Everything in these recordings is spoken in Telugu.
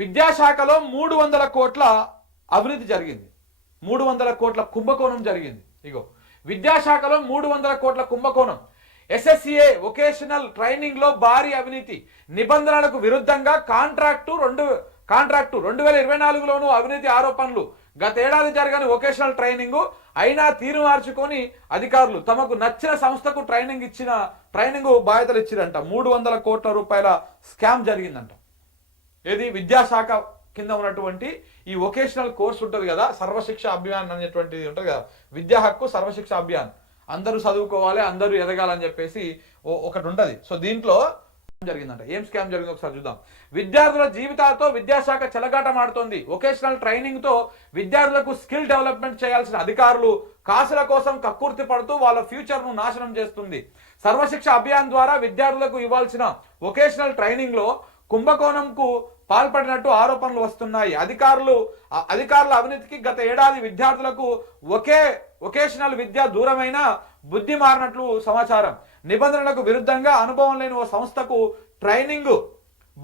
విద్యాశాఖలో 300 కోట్ల అవినీతి జరిగింది. 300 కోట్ల కుంభకోణం జరిగింది. ఇగో విద్యాశాఖలో 300 కోట్ల కుంభకోణం. ఎస్ఎస్సిఏ వొకేషనల్ ట్రైనింగ్ లో భారీ అవినీతి. నిబంధనలకు విరుద్ధంగా కాంట్రాక్టు 2024లోనూ అవినీతి ఆరోపణలు. గతేడాది జరగని వొకేషనల్ ట్రైనింగ్ అయినా తీరు మార్చుకొని అధికారులు తమకు నచ్చిన సంస్థకు ట్రైనింగ్ బాధ్యతలు ఇచ్చిరంట. 300 కోట్ల రూపాయల స్కామ్ జరిగిందంట. ఏది విద్యాశాఖ కింద ఉన్నటువంటి ఈ వొకేషనల్ కోర్స్ ఉంటుంది కదా, సర్వశిక్ష అభియాన్ అనేటువంటిది ఉంటుంది కదా, విద్యా హక్కు సర్వశిక్ష అభియాన్, అందరూ చదువుకోవాలి, అందరూ ఎదగాలని చెప్పేసి ఒకటి ఉంటుంది. సో దీంట్లో జరిగిందంట. ఏం స్కామ్ జరిగిందో ఒకసారి చూద్దాం. విద్యార్థుల జీవితాలతో విద్యాశాఖ చెలగాటమాడుతోంది. వొకేషనల్ ట్రైనింగ్ తో విద్యార్థులకు స్కిల్ డెవలప్మెంట్ చేయాల్సిన అధికారులు కాసుల కోసం కక్కుర్తి పడుతూ వాళ్ళ ఫ్యూచర్ ను నాశనం చేస్తుంది. సర్వశిక్ష అభియాన్ ద్వారా విద్యార్థులకు ఇవ్వాల్సిన వొకేషనల్ ట్రైనింగ్ లో కుంభకోణంకు పాల్పడినట్టు ఆరోపణలు వస్తున్నాయి. అధికారుల అవినీతికి గత ఏడాది విద్యార్థులకు వొకేషనల్ విద్య దూరమైన బుద్ధి మారినట్లు సమాచారం. నిబంధనలకు విరుద్ధంగా అనుభవం లేని ఓ సంస్థకు ట్రైనింగ్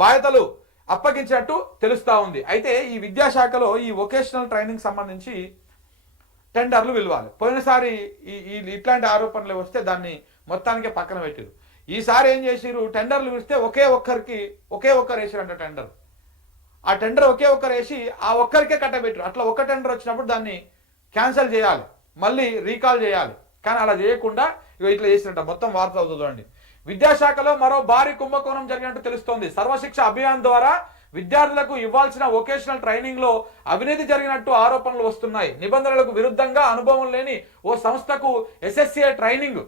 బాధ్యతలు అప్పగించినట్టు తెలుస్తా ఉంది. అయితే ఈ విద్యాశాఖలో ఈ వొకేషనల్ ట్రైనింగ్ సంబంధించి టెండర్లు పిలవాలి. పోయినసారి ఇట్లాంటి ఆరోపణలు వస్తే దాన్ని మొత్తానికి పక్కన పెట్టారు. ఈసారి ఏం చేసిరు, టెండర్లు పిలిస్తే ఒకే ఒక్కరు వేసారంట టెండర్. ఆ టెండర్ ఒకే ఒక్కరు వేసి ఆ ఒక్కరికే కట్టబెట్టారు. అట్లా ఒక్క టెండర్ వచ్చినప్పుడు దాన్ని క్యాన్సిల్ చేయాలి, మళ్ళీ రీకాల్ చేయాలి. కానీ అలా చేయకుండా ఇట్లా చేసినట్ట. మొత్తం వార్త చూడండి. విద్యాశాఖలో మరో భారీ కుంభకోణం జరిగినట్టు తెలుస్తోంది. సర్వశిక్ష అభియాన్ ద్వారా విద్యార్థులకు ఇవ్వాల్సిన వొకేషనల్ ట్రైనింగ్ లో అవినీతి జరిగినట్టు ఆరోపణలు వస్తున్నాయి. నిబంధనలకు విరుద్ధంగా అనుభవం లేని ఓ సంస్థకు ఎస్ఎస్సిఏ ట్రైనింగ్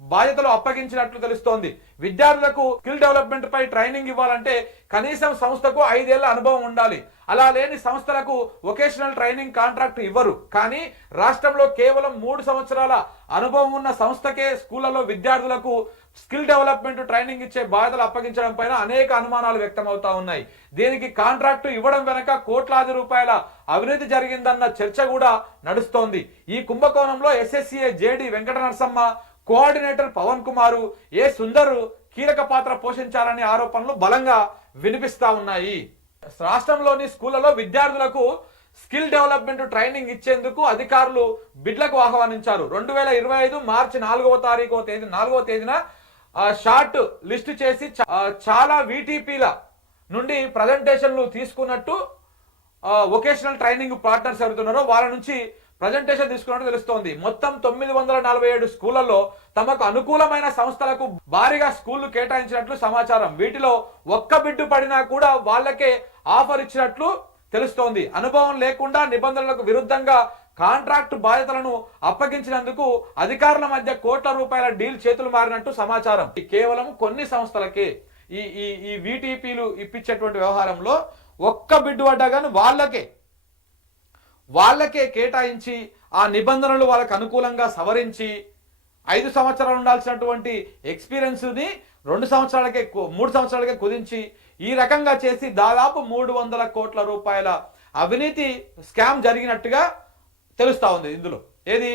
బాధ్యతలు అప్పగించినట్లు తెలుస్తోంది. విద్యార్థులకు స్కిల్ డెవలప్మెంట్ పై ట్రైనింగ్ ఇవ్వాలంటే కనీసం సంస్థకు 5 ఏళ్ల అనుభవం ఉండాలి. అలా లేని సంస్థలకు వొకేషనల్ ట్రైనింగ్ కాంట్రాక్ట్ ఇవ్వరు. కానీ రాష్ట్రంలో కేవలం 3 సంవత్సరాల అనుభవం ఉన్న సంస్థకే స్కూళ్లలో విద్యార్థులకు స్కిల్ డెవలప్మెంట్ ట్రైనింగ్ ఇచ్చే బాధ్యతలు అప్పగించడం పైన అనేక అనుమానాలు వ్యక్తమవుతా ఉన్నాయి. దీనికి కాంట్రాక్టు ఇవ్వడం వెనక కోట్లాది రూపాయల అవినీతి జరిగిందన్న చర్చ కూడా నడుస్తోంది. ఈ కుంభకోణంలో SSA JD Venkata Narasamma, coordinator Pawan Kumar, A Sundar కీలక పాత్ర పోషించారనే ఆరోపణలు బలంగా వినిపిస్తా ఉన్నాయి. రాష్ట్రంలోని స్కూళ్లలో విద్యార్థులకు స్కిల్ డెవలప్మెంట్ ట్రైనింగ్ ఇచ్చేందుకు అధికారులు బిడ్లకు ఆహ్వానించారు. 2025 మార్చి 4వ తేదీన షార్ట్ లిస్ట్ చేసి చాలా వీటీపీల నుండి ప్రజెంటేషన్లు తీసుకున్నట్టు వొకేషనల్ ట్రైనింగ్ పార్ట్నర్స్ ఎవరుతున్నారో వాళ్ళ నుంచి ప్రజెంటేషన్ తీసుకున్నట్టు తెలుస్తోంది. మొత్తం 947 స్కూళ్లలో తమకు అనుకూలమైన సంస్థలకు భారీగా స్కూళ్లు కేటాయించినట్లు సమాచారం. వీటిలో ఒక్క బిడ్డు పడినా కూడా వాళ్ళకే ఆఫర్ ఇచ్చినట్లు తెలుస్తోంది. అనుభవం లేకుండా నిబంధనలకు విరుద్ధంగా కాంట్రాక్ట్ బాధ్యతలను అప్పగించినందుకు అధికారుల మధ్య కోట్ల రూపాయల డీల్ చేతులు మారినట్టు సమాచారం. కేవలం కొన్ని సంస్థలకే ఈ వీటీపీలు ఇప్పించేటువంటి వ్యవహారంలో ఒక్క బిడ్డు పడ్డా కానీ వాళ్ళకే కేటాయించి ఆ నిబంధనలు వాళ్ళకు అనుకూలంగా సవరించి 5 సంవత్సరాలు ఉండాల్సినటువంటి ఎక్స్పీరియన్స్ని 3 సంవత్సరాలకే కుదించి ఈ రకంగా చేసి దాదాపు 300 కోట్ల రూపాయల అవినీతి స్కామ్ జరిగినట్టుగా తెలుస్తా ఉంది. ఇందులో ఏది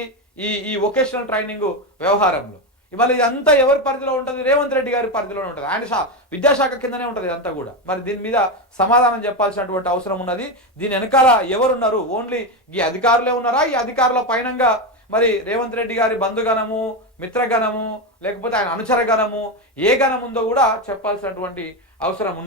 ఈ వొకేషనల్ ట్రైనింగ్ వ్యవహారంలో మళ్ళీ ఇదంతా ఎవరి పరిధిలో ఉంటుంది? రేవంత్ రెడ్డి గారి పరిధిలోనే ఉంటుంది. ఆయన విద్యాశాఖ కిందనే ఉంటుంది ఇదంతా కూడా. మరి దీని మీద సమాధానం చెప్పాల్సినటువంటి అవసరం ఉన్నది. దీని వెనకాల ఎవరున్నారు? ఓన్లీ ఈ అధికారులే ఉన్నారా? ఈ అధికారుల పైనంగా మరి రేవంత్ రెడ్డి గారి బంధుగణము, మిత్రగణము, లేకపోతే ఆయన అనుచర గణము, ఏ గణం ఉందో కూడా చెప్పాల్సినటువంటి అవసరం ఉన్నది.